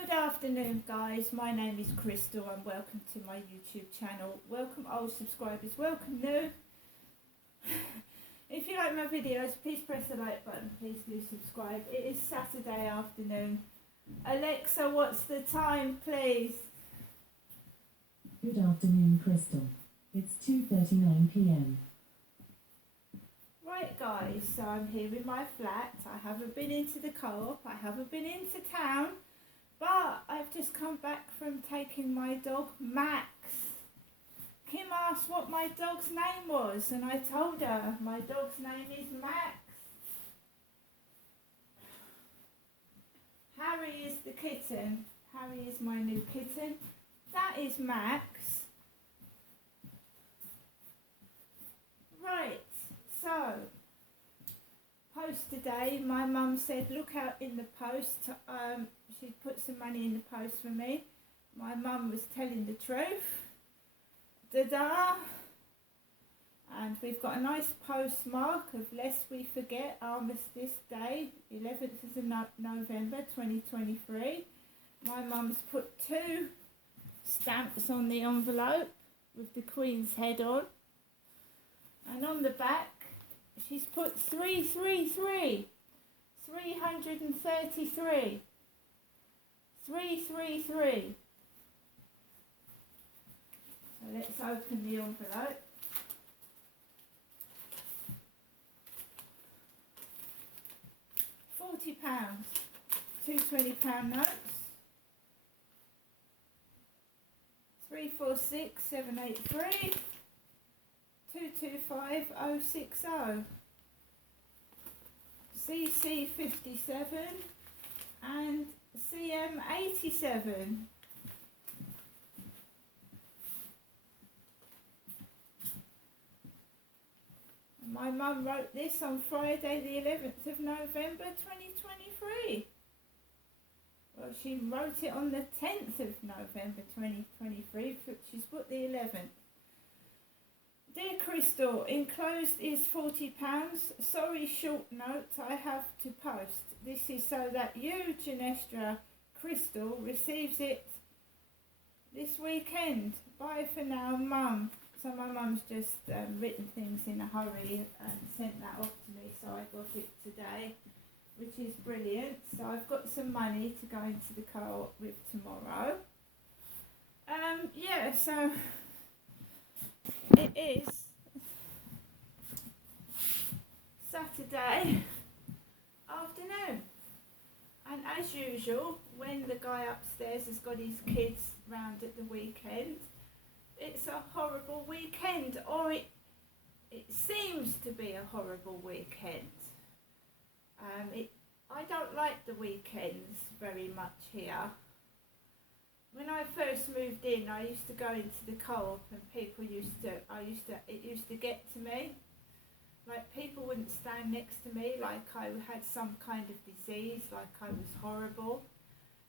Good afternoon, guys. My name is Crystal and welcome to my YouTube channel. Welcome old subscribers, welcome new. If you like my videos, please press the like button, please do subscribe. It is Saturday afternoon. Alexa, what's the time, please? Good afternoon, Crystal. It's 2:39 p.m. Right, guys, so I'm here in my flat. I haven't been into the co-op, I haven't been into town, but I've just come back from taking my dog Max. Kim asked what my dog's name was, and I told her my dog's name is Max. Harry is the kitten. Harry is my new kitten. That is Max. Right, so post today. My mum said look out in the post. She put some money in the post for me. My mum was telling the truth. Da-da! And we've got a nice postmark of Lest We Forget Armistice Day, 11th of November 2023. My mum's put 2 stamps on the envelope with the Queen's head on. And on the back, she's put 333. 333. 333. So let's open the envelope. £40. 2 £20 notes. 346783 225060. CC57 and CM87. My mum wrote this on Friday the 11th of November 2023. Well, she wrote it on the 10th of November 2023, but she's put the 11th. Dear Crystal, enclosed is £40. Sorry, short note I have to post. This is so that you, Janestra Crystal, receives it this weekend. Bye for now, Mum. So my mum's just written things in a hurry and sent that off to me, so I got it today, which is brilliant. So I've got some money to go into the co-op with tomorrow. Yeah, so it is Saturday afternoon, and as usual, when the guy upstairs has got his kids round at the weekend, it's a horrible weekend, or it seems to be a horrible weekend. I don't like the weekends very much here. When I first moved in, I used to go into the co-op and it used to get to me. Like, people wouldn't stand next to me like I had some kind of disease, like I was horrible.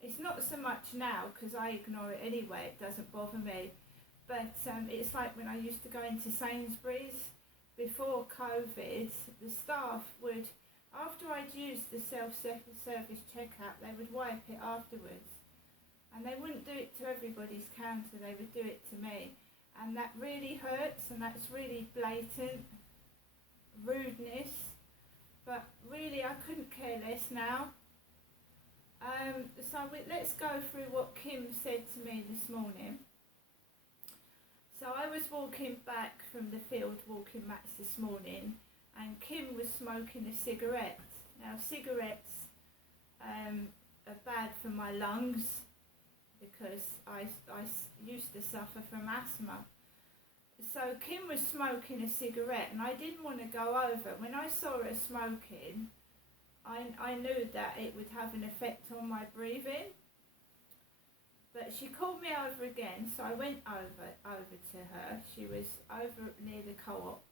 It's not so much now because I ignore it anyway, it doesn't bother me. But it's like when I used to go into Sainsbury's before COVID, the staff would, after I'd used the self-service checkout, they would wipe it afterwards. And they wouldn't do it to everybody's counter, they would do it to me. And that really hurts, and that's really blatant rudeness. But really, I couldn't care less now. So let's go through what Kim said to me this morning. So I was walking back from the field, walking Max this morning, and Kim was smoking a cigarette. Now, cigarettes are bad for my lungs because I used to suffer from asthma. So Kim was smoking a cigarette, and I didn't want to go over. When I saw her smoking, I knew that it would have an effect on my breathing. But she called me over again, so I went over to her. She was over near the co-op,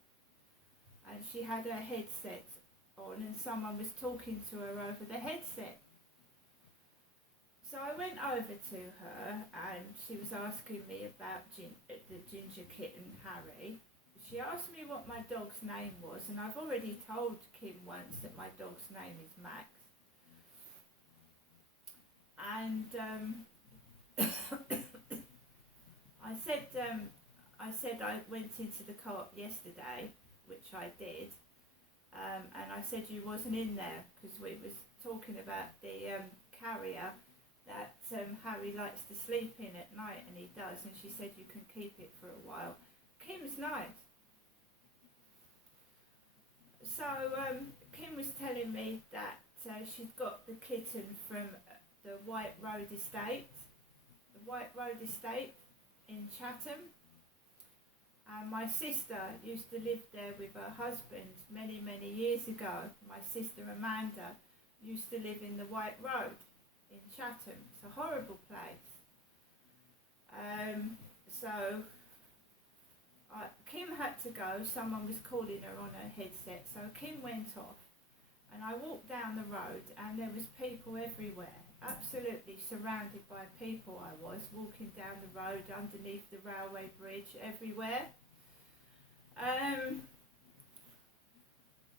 and she had her headset on, and someone was talking to her over the headset. So I went over to her, and she was asking me about the ginger kitten Harry. She asked me what my dog's name was, and I've already told Kim once that my dog's name is Max. And I said I went into the co-op yesterday, which I did, and I said you wasn't in there because we was talking about the carrier that Harry likes to sleep in at night, and he does, and she said you can keep it for a while. Kim's nice. So Kim was telling me that she'd got the kitten from the White Road Estate in Chatham. And my sister used to live there with her husband many, many years ago. My sister Amanda used to live in the White Road in Chatham. It's a horrible place. Kim had to go. Someone was calling her on her headset. So Kim went off. And I walked down the road and there was people everywhere. Absolutely surrounded by people I was, walking down the road underneath the railway bridge, everywhere.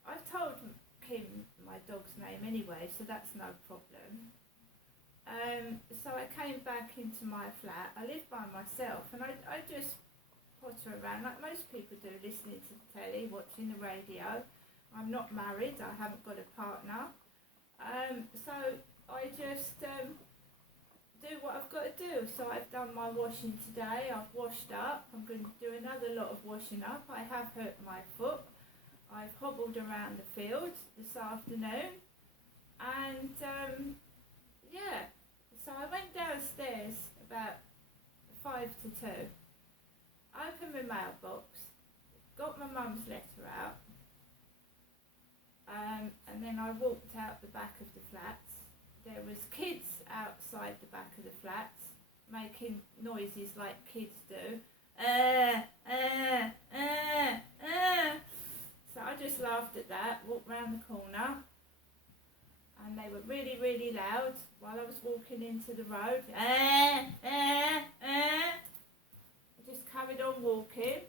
I've told Kim my dog's name anyway, so that's no problem. So I came back into my flat. I live by myself and I just potter around like most people do, listening to the telly, watching the radio. I'm not married, I haven't got a partner. So I just do what I've got to do. So I've done my washing today, I've washed up, I'm going to do another lot of washing up. I have hurt my foot. I've hobbled around the fields this afternoon and yeah, so I went downstairs about 5 to 2, opened my mailbox, got my mum's letter out, and then I walked out the back of the flats. There was kids outside the back of the flats making noises like kids do. So I just laughed at that, walked round the corner, and they were really, really loud while I was walking into the road. I just carried on walking.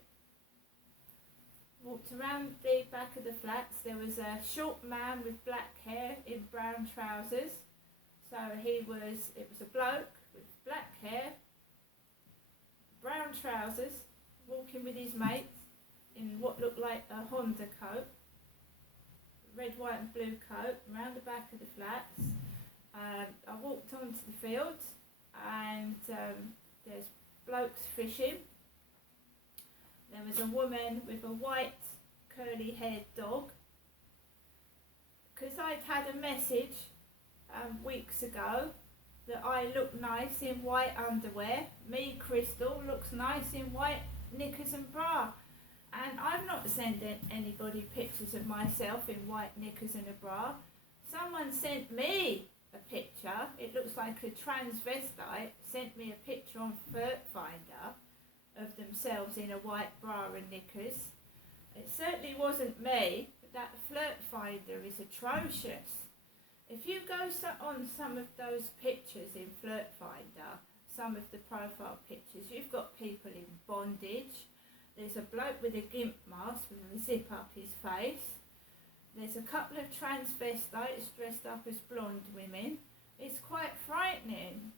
Walked around the back of the flats. There was a short man with black hair in brown trousers. So it was a bloke with black hair, brown trousers, walking with his mates in what looked like a Honda coat, red, white and blue coat, around the back of the flats. I walked onto the field and there's blokes fishing. There was a woman with a white curly haired dog. Because I'd had a message weeks ago that I look nice in white underwear. Me, Crystal, looks nice in white knickers and bra. And I've not sent anybody pictures of myself in white knickers and a bra. Someone sent me a picture. It looks like a transvestite sent me a picture on Flirt Finder of themselves in a white bra and knickers. It certainly wasn't me. That Flirt Finder is atrocious. If you go on some of those pictures in Flirt Finder, some of the profile pictures, you've got people in bondage. There's a bloke with a gimp mask with a zip up his face. There's a couple of transvestites dressed up as blonde women. It's quite frightening.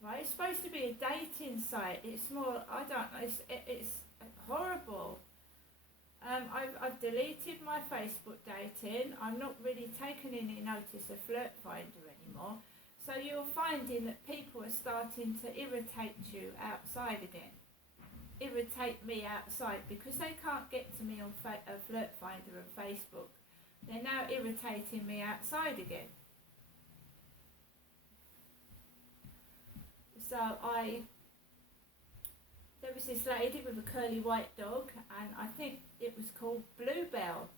Right, it's supposed to be a dating site. It's more, I don't know, it's horrible. I've deleted my Facebook dating. I'm not really taking any notice of Flirt Finder anymore. So you're finding that people are starting to irritate you outside again. Irritate me outside because they can't get to me on Flirt Finder and Facebook. They're now irritating me outside again. So there was this lady with a curly white dog, and I think it was called Bluebell.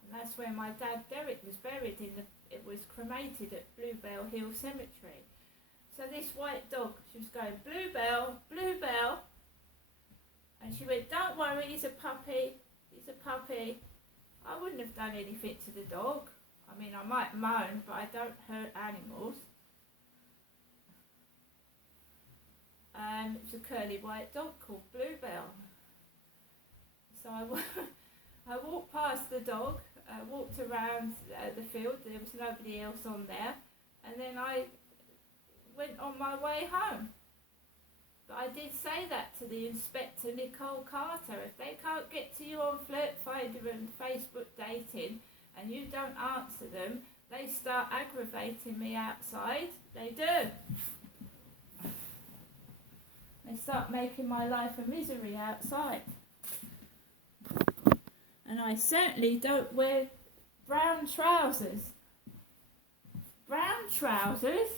And that's where my dad Derek was buried it was cremated at Bluebell Hill Cemetery. So this white dog, she was going, Bluebell, Bluebell. And she went, don't worry, he's a puppy, he's a puppy. I wouldn't have done anything to the dog. I mean, I might moan, but I don't hurt animals. It was a curly white dog called Bluebell. So I walked past the dog, walked around the field, there was nobody else on there, and then I went on my way home. But I did say that to the Inspector Nicole Carter. If they can't get to you on Flirt Finder and Facebook dating and you don't answer them, they start aggravating me outside. They do. They start making my life a misery outside. And I certainly don't wear brown trousers. Brown trousers?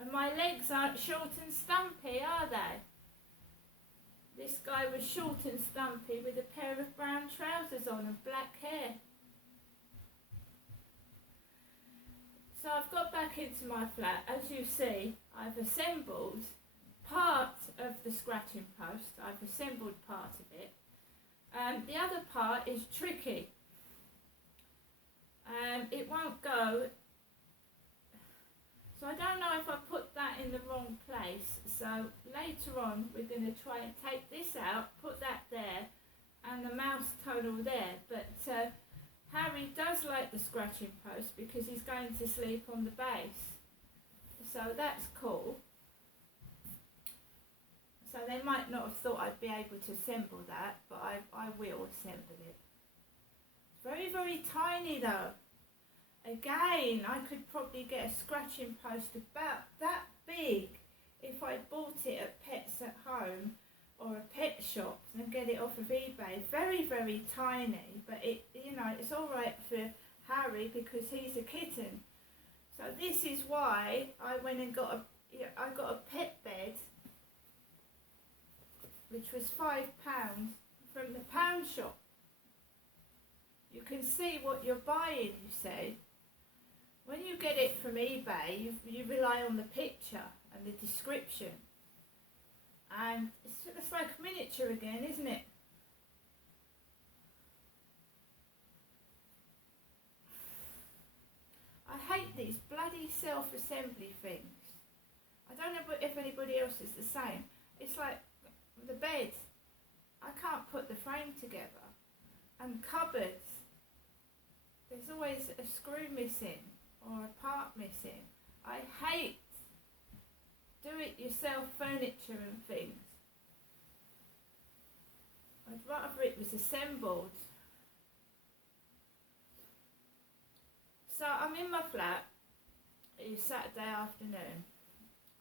And my legs aren't short and stumpy, are they? This guy was short and stumpy with a pair of brown trousers on and black hair. So I've got back into my flat. As you see, I've assembled part of the scratching post. I've assembled part of it. The other part is tricky. It won't go. So I don't know if I put that in the wrong place. So later on we're going to try and take this out, put that there, and the mouse tunnel there. But Harry does like the scratching post because he's going to sleep on the base. So that's cool. So they might not have thought I'd be able to assemble that, but I will assemble it. It's very, very tiny though. Again, I could probably get a scratching post about that big if I bought it at Pets at Home or a pet shop and get it off of eBay. Very, very tiny, but it, you know, it's all right for Harry because he's a kitten. So this is why I went and got a pet bed, which was £5 from the pound shop. You can see what you're buying, you see. When you get it from eBay, you rely on the picture and the description. And it's like miniature again, isn't it? I hate these bloody self-assembly things. I don't know if anybody else is the same. It's like the bed. I can't put the frame together. And cupboards. There's always a screw missing or a part missing. I hate do-it-yourself furniture and things. I'd rather it was assembled. So I'm in my flat. It's Saturday afternoon.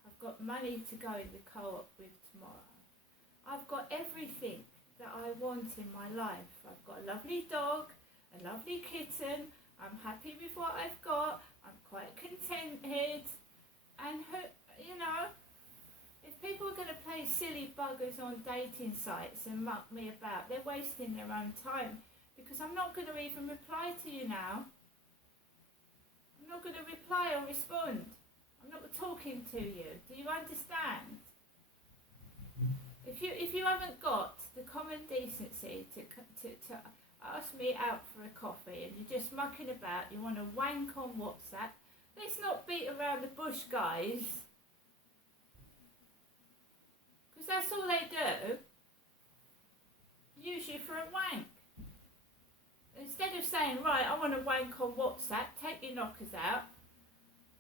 I've got money to go in the co-op with tomorrow. I've got everything that I want in my life. I've got a lovely dog, a lovely kitten. I'm happy with what I've got. I'm quite contented. And, you know, if people are going to play silly buggers on dating sites and muck me about, they're wasting their own time because I'm not going to even reply to you now. I'm not going to reply or respond. I'm not talking to you. Do you understand? If you haven't got the common decency to ask me out for a coffee and you're just mucking about, you want to wank on WhatsApp, let's not beat around the bush, guys. Because that's all they do. Use you for a wank. Instead of saying, right, I want to wank on WhatsApp, take your knockers out.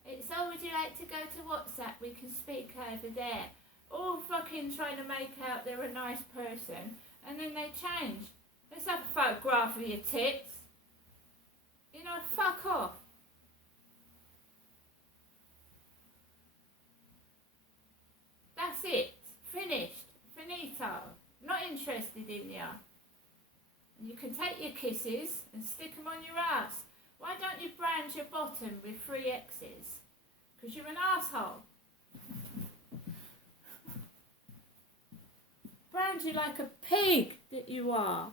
It's, oh, would you like to go to WhatsApp? We can speak over there. All fucking trying to make out they're a nice person, and then they change. Let's have a photograph of your tits. You know, fuck off. That's it. Finished. Finito. Not interested in you. And you can take your kisses and stick them on your ass. Why don't you brand your bottom with 3 X's? Because you're an asshole. Brand you like a pig that you are.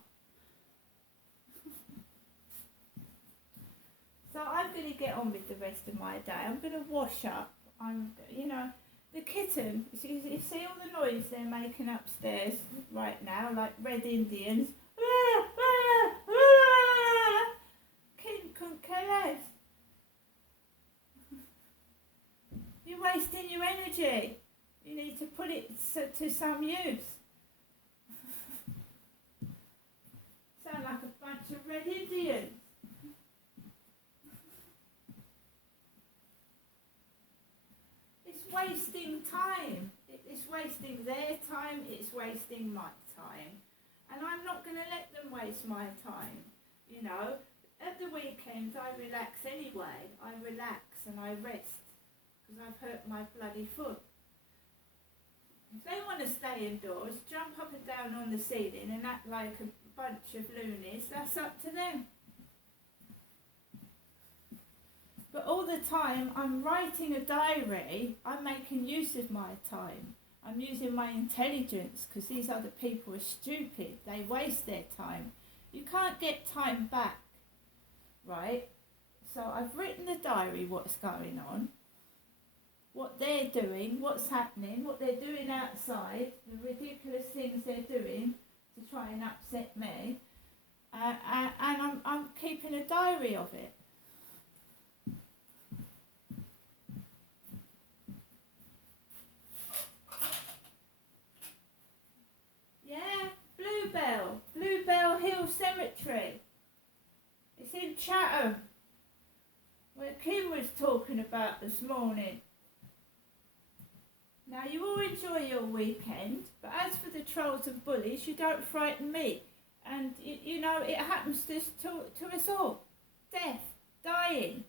So I'm going to get on with the rest of my day. I'm going to wash up. You know, the kitten, you see all the noise they're making upstairs right now, like Red Indians. Kitten couldn't care less. You're wasting your energy. You need to put it to some use. Sound like a bunch of Red Indians. wasting time. It's wasting their time, it's wasting my time. And I'm not going to let them waste my time. You know, at the weekends I relax anyway. I relax and I rest because I've hurt my bloody foot. If they want to stay indoors, jump up and down on the ceiling and act like a bunch of loonies, that's up to them. But all the time I'm writing a diary, I'm making use of my time. I'm using my intelligence because these other people are stupid. They waste their time. You can't get time back, right? So I've written the diary, what's going on, what they're doing, what's happening, what they're doing outside, the ridiculous things they're doing to try and upset me, and I'm keeping a diary of it. Yeah, Bluebell Hill Cemetery. It's in Chatham, where Kim was talking about this morning. Now you all enjoy your weekend, but as for the trolls and bullies, you don't frighten me. And you know, it happens to us all. Death, dying.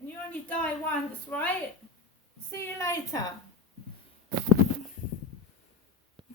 And you only die once, right? See you later.